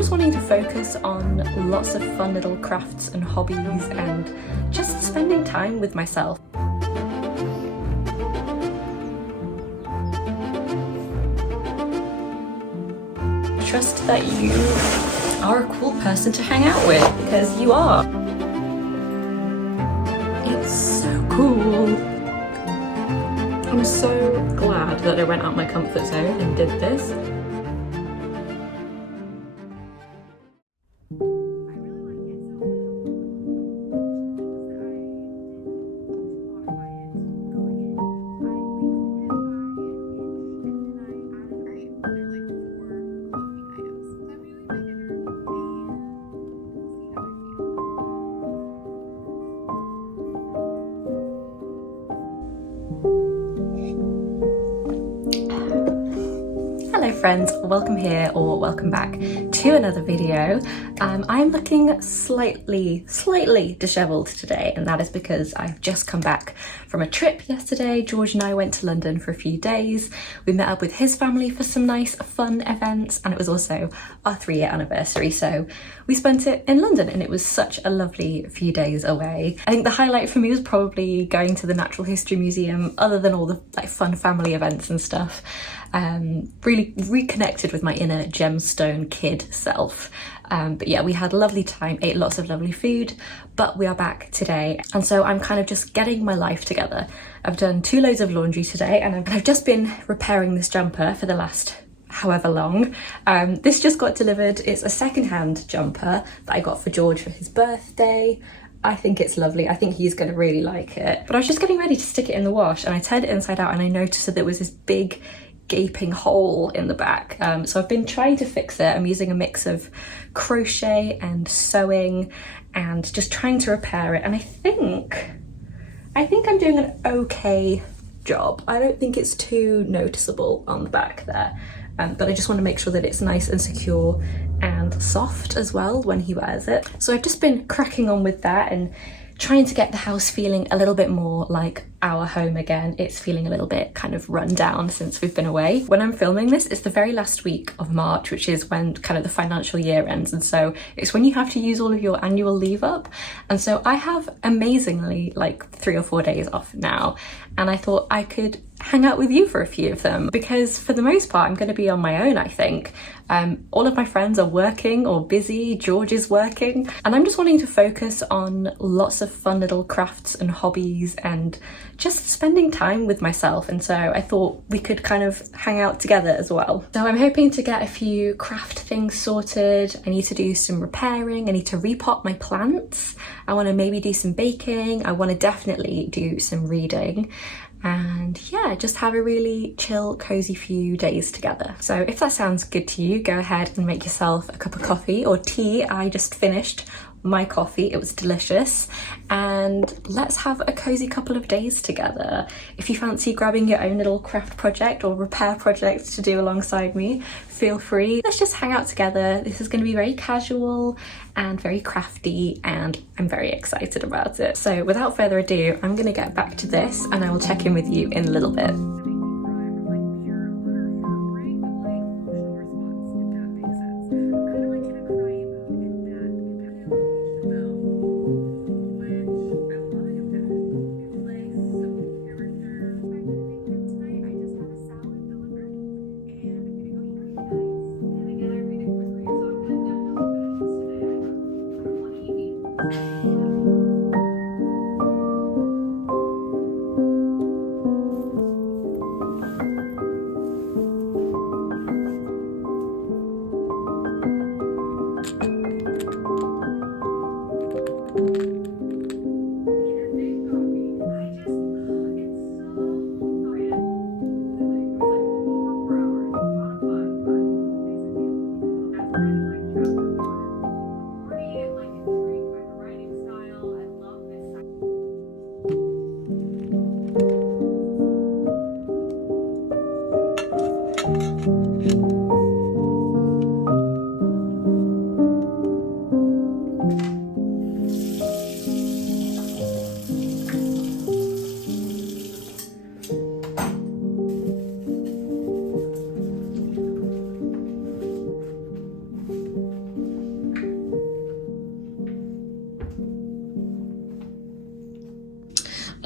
just wanting to focus on lots of fun little crafts and hobbies and just spending time with myself. Trust that you are a cool person to hang out with, because you are. It's so cool. I'm so glad that I went out my comfort zone and did this. Hello friends, welcome here or welcome back to another video. I'm looking slightly dishevelled today, and that is because I've just come back from a trip yesterday. George and I went to London for a few days. We met up with his family for some nice fun events, and it was also our 3-year anniversary, so we spent it in London and it was such a lovely few days away. I think the highlight for me was probably going to the Natural History Museum, other than all the fun family events and stuff. Really reconnected with my inner gemstone kid self. But yeah, we had a lovely time, ate lots of lovely food, but we are back today. And so I'm kind of just getting my life together. I've done 2 loads of laundry today, and I've just been repairing this jumper for the last however long. This just got delivered. It's a second-hand jumper that I got for George for his birthday. I think it's lovely. I think he's going to really like it. But I was just getting ready to stick it in the wash, and I turned it inside out and I noticed that there was this big gaping hole in the back. So I've been trying to fix it. I'm using a mix of crochet and sewing and just trying to repair it, and I think I'm doing an okay job. I don't think it's too noticeable on the back there, but I just want to make sure that it's nice and secure and soft as well when he wears it. So I've just been cracking on with that and trying to get the house feeling a little bit more like our home again. It's feeling a little bit kind of run down since we've been away. When I'm filming this, it's the very last week of March, which is when kind of the financial year ends, and so it's when you have to use all of your annual leave up. And so I have amazingly like 3 or 4 days off now, and I thought I could hang out with you for a few of them, because for the most part I'm going to be on my own, I think. All of my friends are working or busy, George is working, and I'm just wanting to focus on lots of fun little crafts and hobbies and just spending time with myself. And so I thought we could kind of hang out together as well. So I'm hoping to get a few craft things sorted. I need to do some repairing, I need to repot my plants, I want to maybe do some baking, I want to definitely do some reading, and yeah, just have a really chill, cozy few days together. So if that sounds good to you, go ahead and make yourself a cup of coffee or tea. I just finished my coffee, it was delicious, and let's have a cozy couple of days together. If you fancy grabbing your own little craft project or repair project to do alongside me, feel free. Let's just hang out together. This is going to be very casual and very crafty, and I'm very excited about it. So without further ado, I'm going to get back to this and I will check in with you in a little bit.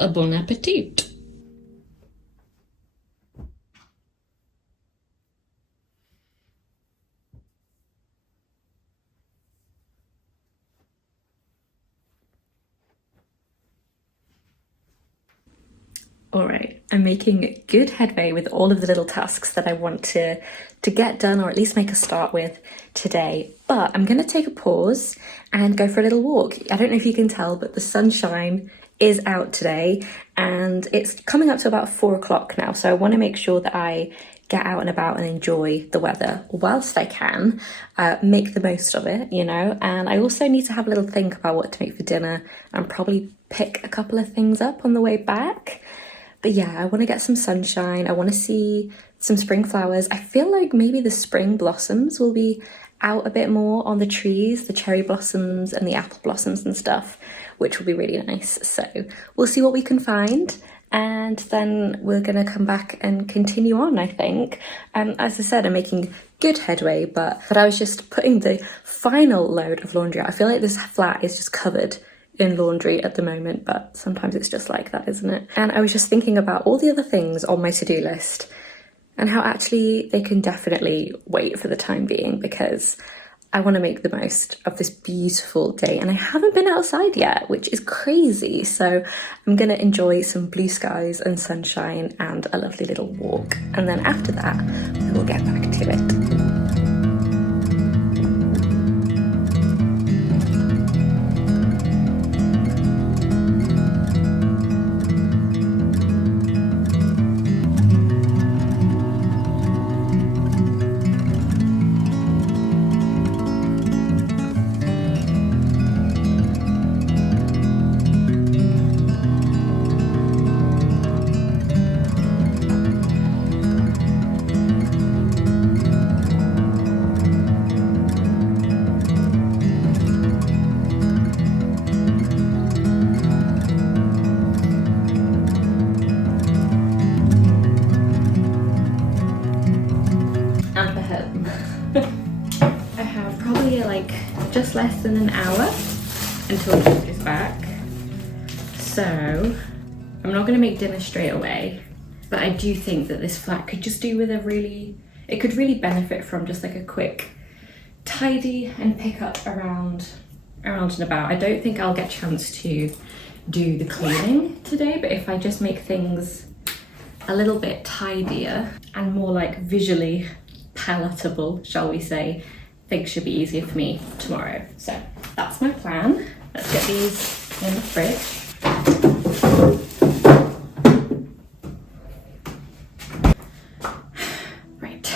a bon appetit. All right, I'm making good headway with all of the little tasks that I want to get done, or at least make a start with today. But I'm gonna take a pause and go for a little walk. I don't know if you can tell, but the sunshine is out today and it's coming up to about 4 o'clock now. So I wanna make sure that I get out and about and enjoy the weather whilst I can, make the most of it, you know. And I also need to have a little think about what to make for dinner and probably pick a couple of things up on the way back. But yeah, I want to get some sunshine. I want to see some spring flowers. I feel like maybe the spring blossoms will be out a bit more on the trees, the cherry blossoms and the apple blossoms and stuff, which will be really nice. So we'll see what we can find. And then we're going to come back and continue on, I think. As I said, I'm making good headway, but I was just putting the final load of laundry out. I feel like this flat is just covered in laundry at the moment, but sometimes it's just like that, isn't it? And I was just thinking about all the other things on my to-do list and how actually they can definitely wait for the time being, because I want to make the most of this beautiful day and I haven't been outside yet, which is crazy. So I'm gonna enjoy some blue skies and sunshine and a lovely little walk, and then after that we will get back to it. I have probably like just less than an hour until Luke is back, so I'm not going to make dinner straight away, but I do think that this flat could just do with it could really benefit from just like a quick tidy and pick up around and about. I don't think I'll get a chance to do the cleaning today, but if I just make things a little bit tidier and more like visually palatable, shall we say, things should be easier for me tomorrow. So that's my plan. Let's get these in the fridge. Right.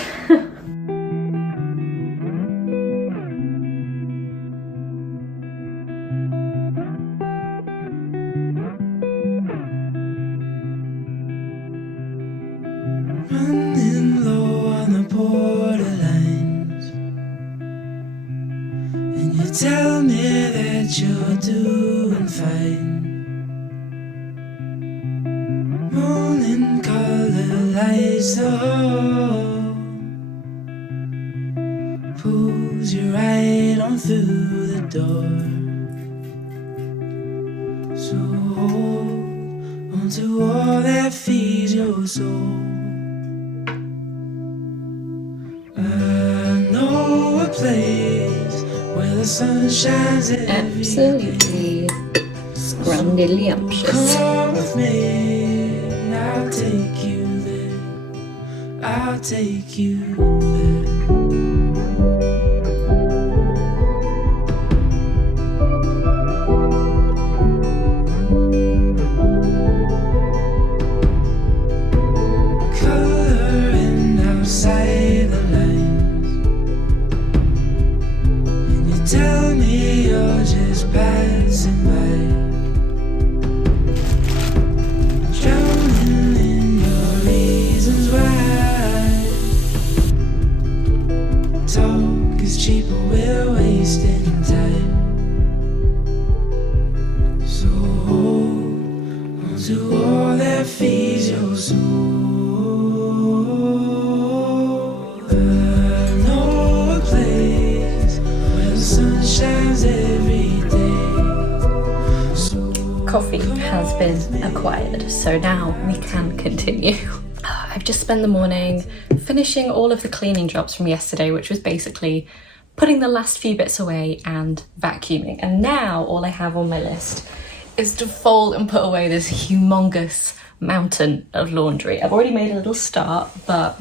Running low on the borderlines, and you tell me that you're doing fine. Morning color lights the hall, pulls you right on through the door. So hold on to all that feeds your soul. I know a place where the sun shines every Absolutely scrumdiddlyumptious. Come with me, I'll take you there. I'll take you there. Coloring outside the lines, and you tell me you're just passing by, drowning in your reasons why. has been acquired, so now we can continue. I've just spent the morning finishing all of the cleaning jobs from yesterday, which was basically putting the last few bits away and vacuuming. And now all I have on my list is to fold and put away this humongous mountain of laundry. I've already made a little start, but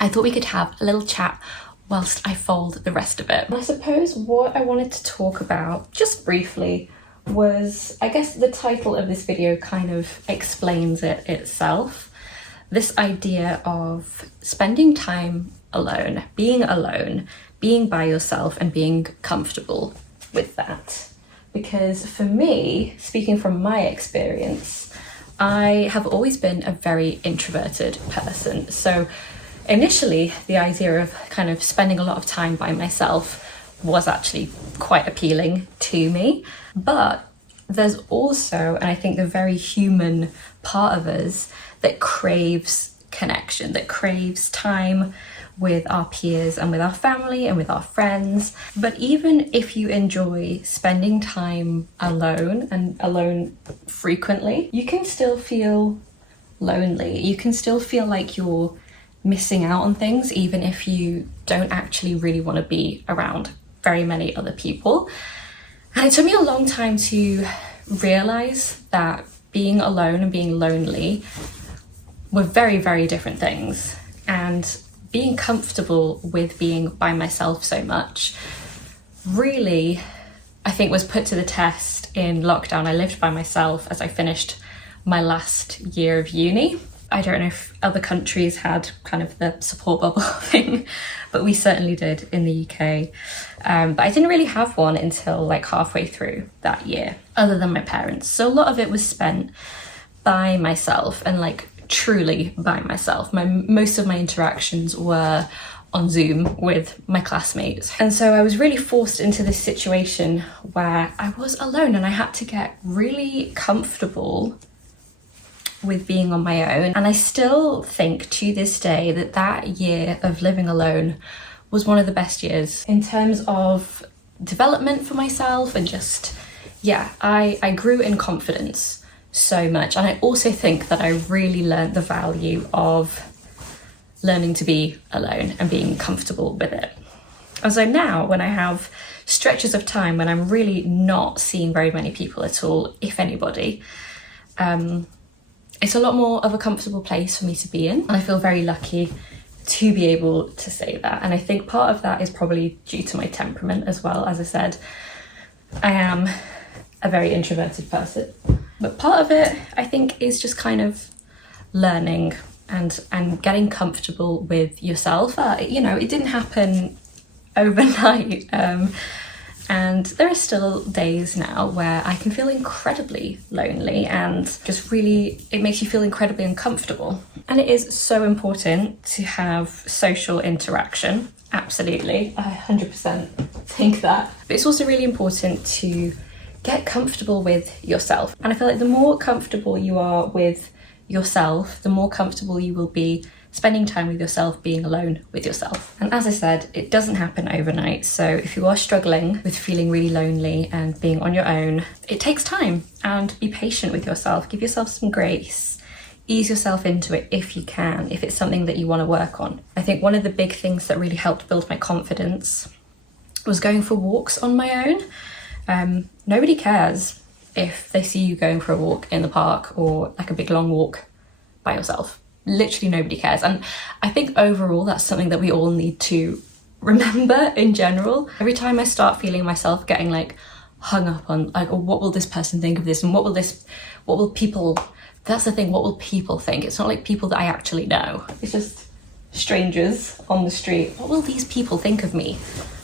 I thought we could have a little chat whilst I fold the rest of it. I suppose what I wanted to talk about, just briefly, was, I guess the title of this video kind of explains it itself. This idea of spending time alone, being by yourself and being comfortable with that. Because for me, speaking from my experience, I have always been a very introverted person. So initially, the idea of kind of spending a lot of time by myself was actually quite appealing to me. But there's also, and I think the very human part of us that craves connection, that craves time with our peers and with our family and with our friends. But even if you enjoy spending time alone and alone frequently, you can still feel lonely. You can still feel like you're missing out on things, even if you don't actually really want to be around very many other people. And it took me a long time to realize that being alone and being lonely were very, very different things. And being comfortable with being by myself so much really, I think, was put to the test in lockdown. I lived by myself as I finished my last year of uni. I don't know if other countries had kind of the support bubble thing, but we certainly did in the UK. But I didn't really have one until like halfway through that year, other than my parents. So a lot of it was spent by myself and like truly by myself. Most of my interactions were on Zoom with my classmates. And so I was really forced into this situation where I was alone and I had to get really comfortable with being on my own. And I still think to this day that that year of living alone was one of the best years in terms of development for myself and just, yeah, I grew in confidence so much. And I also think that I really learned the value of learning to be alone and being comfortable with it. And so now when I have stretches of time when I'm really not seeing very many people at all, if anybody, it's a lot more of a comfortable place for me to be in. And I feel very lucky to be able to say that. And I think part of that is probably due to my temperament as well. As I said, I am a very introverted person. But part of it, I think, is just kind of learning and getting comfortable with yourself. You know, it didn't happen overnight. And there are still days now where I can feel incredibly lonely and just really, it makes you feel incredibly uncomfortable. And it is so important to have social interaction. Absolutely, I 100% think that. But it's also really important to get comfortable with yourself. And I feel like the more comfortable you are with yourself, the more comfortable you will be spending time with yourself, being alone with yourself. And as I said, it doesn't happen overnight. So if you are struggling with feeling really lonely and being on your own, it takes time, and be patient with yourself. Give yourself some grace. Ease yourself into it if you can, if it's something that you want to work on. I think one of the big things that really helped build my confidence was going for walks on my own. Nobody cares if they see you going for a walk in the park or like a big long walk by yourself. Literally nobody cares. And I think overall that's something that we all need to remember in general. Every time I start feeling myself getting like hung up on like, oh, what will this person think of this, and what will people, that's the thing, what will people think? It's not like people that I actually know. It's just strangers on the street. What will these people think of me?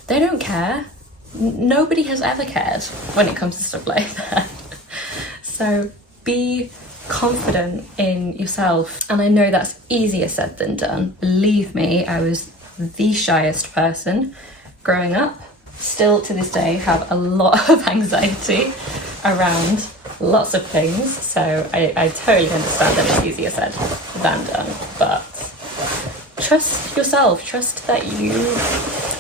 They don't care. Nobody has ever cared when it comes to stuff like that. So be confident in yourself. And I know that's easier said than done. Believe me, I was the shyest person growing up. Still to this day have a lot of anxiety around lots of things. So I totally understand that it's easier said than done. But trust yourself. Trust that you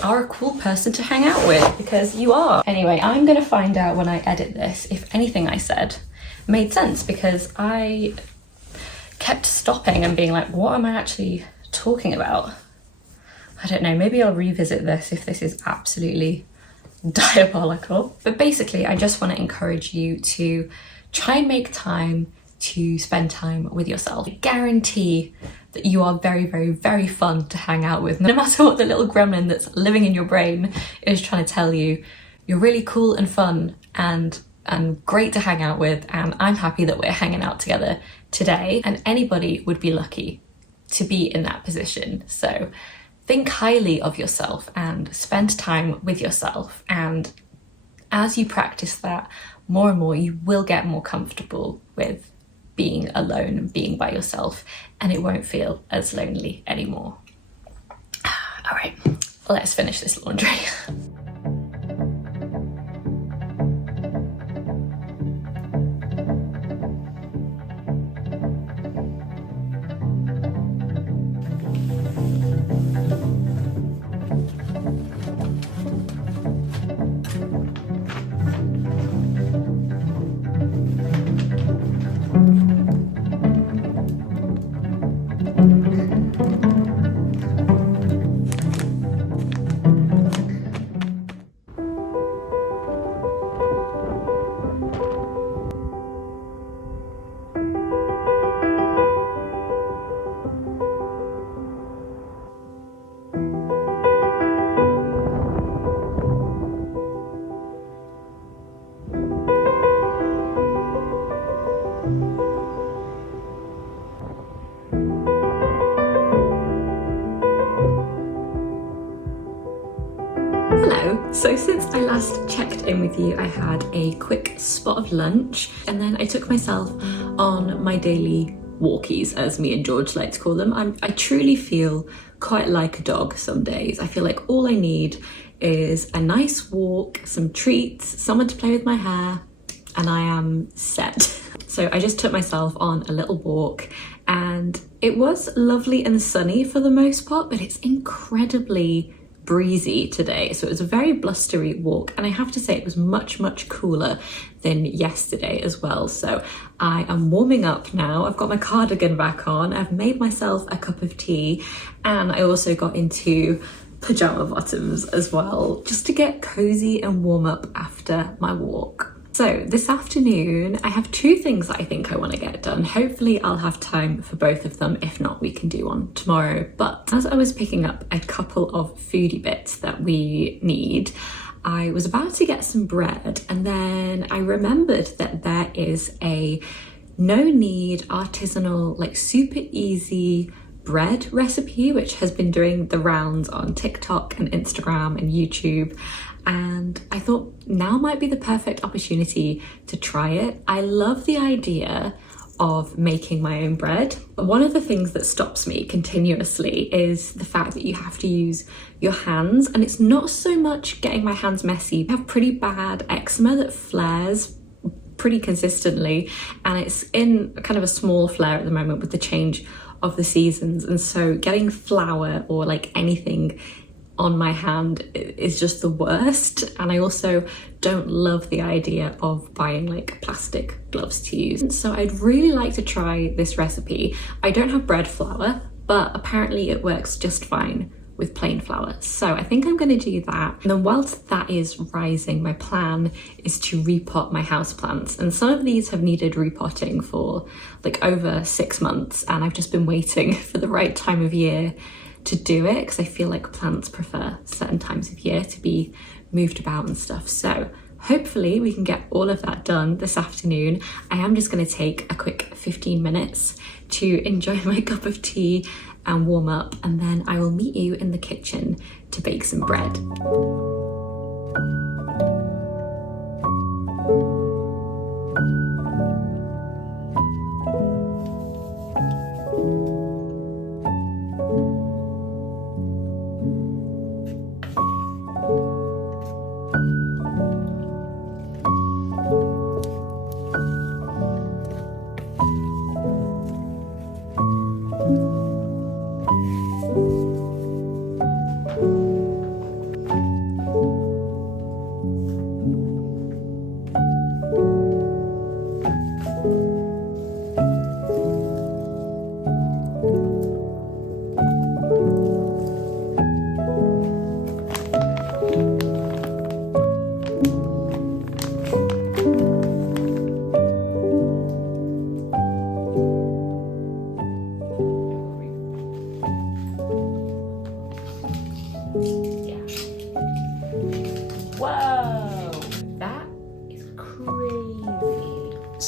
are a cool person to hang out with, because you are. Anyway, I'm gonna find out when I edit this if anything I said made sense, because I kept stopping and being like, what am I actually talking about? I don't know, maybe I'll revisit this if this is absolutely diabolical. But basically, I just want to encourage you to try and make time to spend time with yourself. I guarantee that you are very, very, very fun to hang out with. No matter what the little gremlin that's living in your brain is trying to tell you, you're really cool and fun and great to hang out with, and I'm happy that we're hanging out together today. And anybody would be lucky to be in that position. So think highly of yourself and spend time with yourself. And as you practice that more and more, you will get more comfortable with being alone and being by yourself, and it won't feel as lonely anymore. All right, let's finish this laundry. Hello. So since I last checked in with you, I had a quick spot of lunch, and then I took myself on my daily walkies, as me and George like to call them. I truly feel quite like a dog some days. I feel like all I need is a nice walk, some treats, someone to play with my hair, and I am set. So I just took myself on a little walk, and it was lovely and sunny for the most part, but it's incredibly breezy today, so it was a very blustery walk, and I have to say it was much, much cooler than yesterday as well. So I am warming up now. I've got my cardigan back on, I've made myself a cup of tea, and I also got into pajama bottoms as well, just to get cozy and warm up after my walk. So this afternoon, I have two things that I think I want to get done. Hopefully I'll have time for both of them. If not, we can do one tomorrow. But as I was picking up a couple of foodie bits that we need, I was about to get some bread, and then I remembered that there is a no-knead artisanal, like super easy bread recipe, which has been doing the rounds on TikTok and Instagram and YouTube. And I thought now might be the perfect opportunity to try it. I love the idea of making my own bread, but one of the things that stops me continuously is the fact that you have to use your hands, and it's not so much getting my hands messy. I have pretty bad eczema that flares pretty consistently, and it's in kind of a small flare at the moment with the change of the seasons, and so getting flour or like anything on my hand is just the worst. And I also don't love the idea of buying like plastic gloves to use. And so I'd really like to try this recipe. I don't have bread flour, but apparently it works just fine with plain flour. So I think I'm going to do that. And then whilst that is rising, my plan is to repot my houseplants. And some of these have needed repotting for like over 6 months, and I've just been waiting for the right time of year to do it, because I feel like plants prefer certain times of year to be moved about and stuff. So hopefully we can get all of that done this afternoon. I am just going to take a quick 15 minutes to enjoy my cup of tea and warm up, and then I will meet you in the kitchen to bake some bread.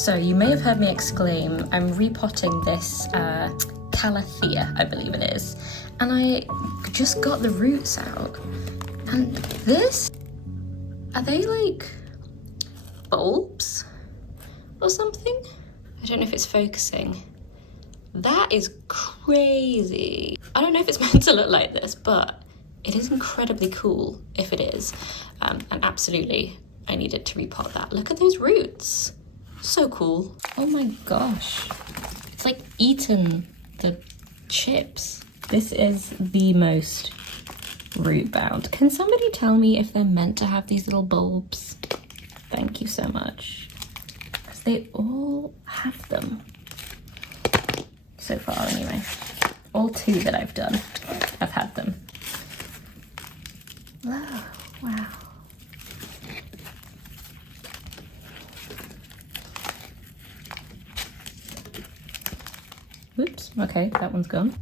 So you may have heard me exclaim, I'm repotting this calathea, I believe it is. And I just got the roots out. And this, are they like bulbs or something? I don't know if it's focusing. That is crazy. I don't know if it's meant to look like this, but it is incredibly cool if it is. And absolutely, I needed to repot that. Look at those roots. So cool. Oh my gosh. It's like eaten the chips. This is the most root bound. Can somebody tell me if they're meant to have these little bulbs? Thank you so much. Because they all have them. So far anyway. All 2 that I've done, I've had them. Oh, wow. Whoops, okay, that one's gone.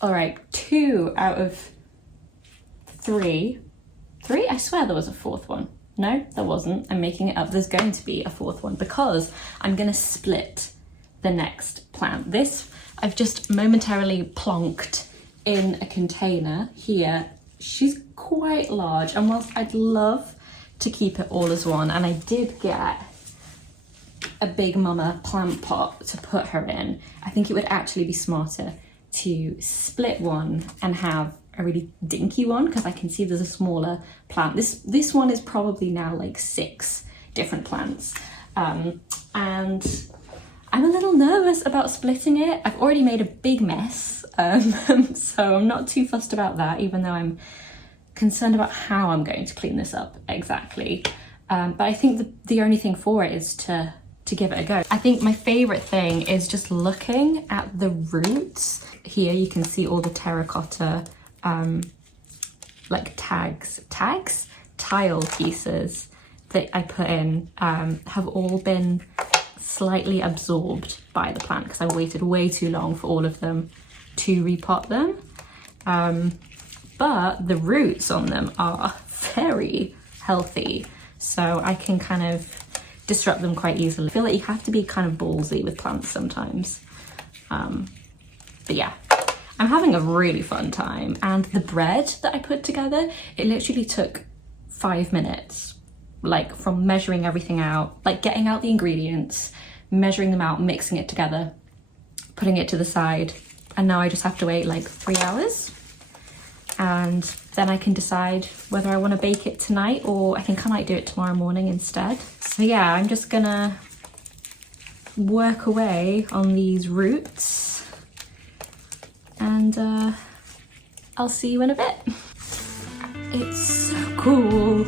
All right, 2 out of 3. 3? I swear there was a 4th one. No, there wasn't. I'm making it up. There's going to be a 4th one because I'm gonna split the next plant. This I've just momentarily plonked in a container here. She's quite large, and whilst I'd love to keep it all as one, and I did get a big mama plant pot to put her in, I think it would actually be smarter to split one and have a really dinky one, because I can see there's a smaller plant. This one is probably now like 6 different plants, and I'm a little nervous about splitting it. I've already made a big mess, so I'm not too fussed about that, even though I'm concerned about how I'm going to clean this up exactly. But I think the only thing for it is to give it a go. I think my favorite thing is just looking at the roots. Here you can see all the terracotta like tile pieces that I put in have all been slightly absorbed by the plant because I waited way too long for all of them to repot them. But the roots on them are very healthy, so I can kind of disrupt them quite easily. I feel like you have to be kind of ballsy with plants sometimes. But yeah, I'm having a really fun time. And the bread that I put together, it literally took 5 minutes, like from measuring everything out, like getting out the ingredients, measuring them out, mixing it together, putting it to the side. And now I just have to wait like 3 hours. And then I can decide whether I want to bake it tonight, or I think I might do it tomorrow morning instead. So yeah, I'm just gonna work away on these roots, and I'll see you in a bit. It's so cool.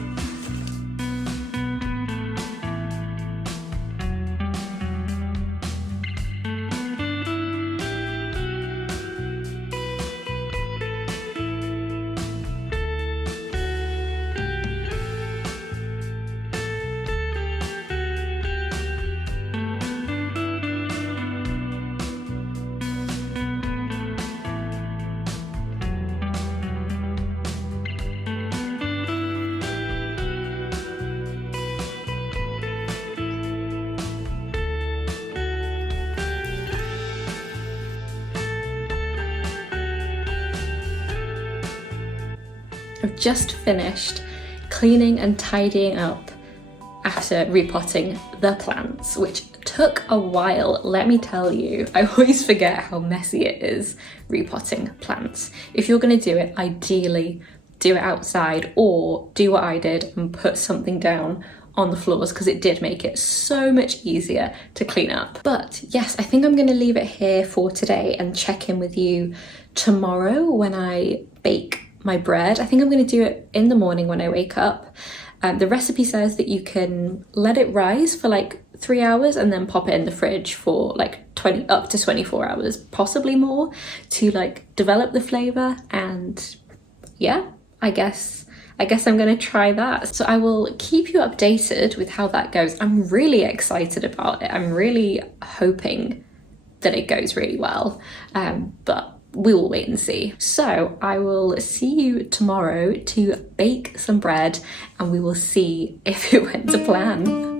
I've just finished cleaning and tidying up after repotting the plants, which took a while, let me tell you. I always forget how messy it is repotting plants. If you're going to do it, ideally do it outside, or do what I did and put something down on the floors, because it did make it so much easier to clean up. But yes, I think I'm going to leave it here for today and check in with you tomorrow when I bake my bread. I think I'm going to do it in the morning when I wake up. The recipe says that you can let it rise for like 3 hours and then pop it in the fridge for like up to 24 hours, possibly more, to like develop the flavor. And yeah, I guess I'm going to try that. So I will keep you updated with how that goes. I'm really excited about it. I'm really hoping that it goes really well. But we will wait and see. So I will see you tomorrow to bake some bread and we will see if it went to plan.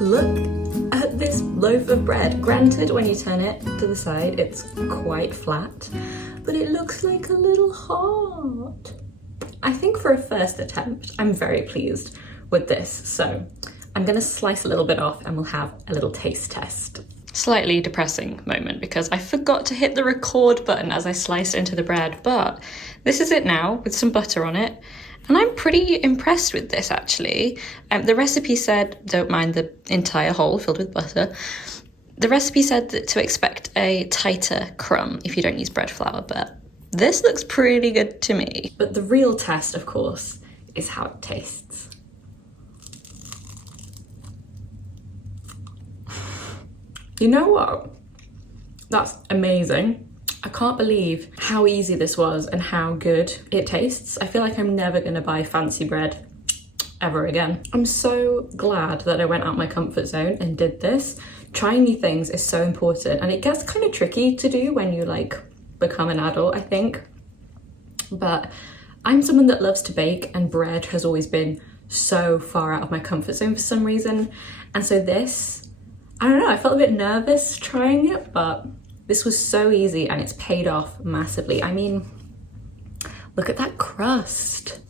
Look at this loaf of bread. Granted, when you turn it to the side, it's quite flat, but it looks like a little heart. I think for a first attempt, I'm very pleased with this. So I'm gonna slice a little bit off and we'll have a little taste test. Slightly depressing moment because I forgot to hit the record button as I sliced into the bread, but this is it now with some butter on it. And I'm pretty impressed with this actually. The recipe said, don't mind the entire hole filled with butter. The recipe said that to expect a tighter crumb if you don't use bread flour, but this looks pretty good to me. But the real test, of course, is how it tastes. You know what? That's amazing. I can't believe how easy this was and how good it tastes. I feel like I'm never gonna buy fancy bread ever again. I'm so glad that I went out my comfort zone and did this. Trying new things is so important and it gets kind of tricky to do when you like become an adult, I think. But I'm someone that loves to bake and bread has always been so far out of my comfort zone for some reason. And so this, I don't know, I felt a bit nervous trying it, but this was so easy and it's paid off massively. I mean, look at that crust.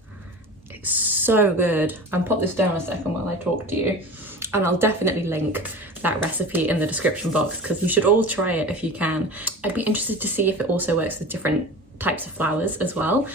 It's so good. I'll pop this down a second while I talk to you. And I'll definitely link that recipe in the description box because you should all try it if you can. I'd be interested to see if it also works with different types of flours as well.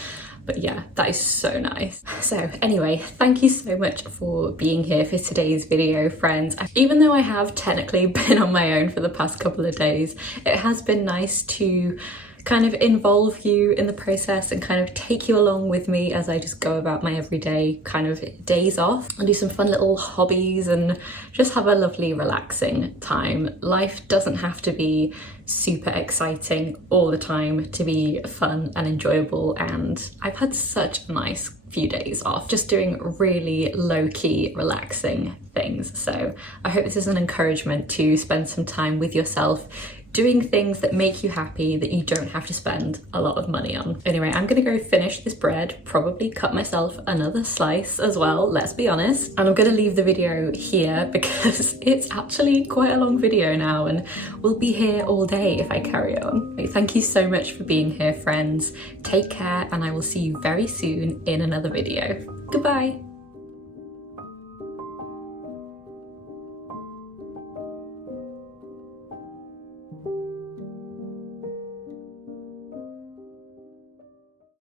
But yeah, that is so nice. So anyway, thank you so much for being here for today's video, friends. Even though I have technically been on my own for the past couple of days, it has been nice to kind of involve you in the process and kind of take you along with me as I just go about my everyday kind of days off and do some fun little hobbies and just have a lovely relaxing time. Life doesn't have to be super exciting all the time to be fun and enjoyable, and I've had such a nice few days off just doing really low-key relaxing things. So I hope this is an encouragement to spend some time with yourself doing things that make you happy that you don't have to spend a lot of money on. Anyway, I'm gonna go finish this bread, probably cut myself another slice as well, let's be honest. And I'm gonna leave the video here because it's actually quite a long video now and we'll be here all day if I carry on. Thank you so much for being here, friends. Take care and I will see you very soon in another video. Goodbye.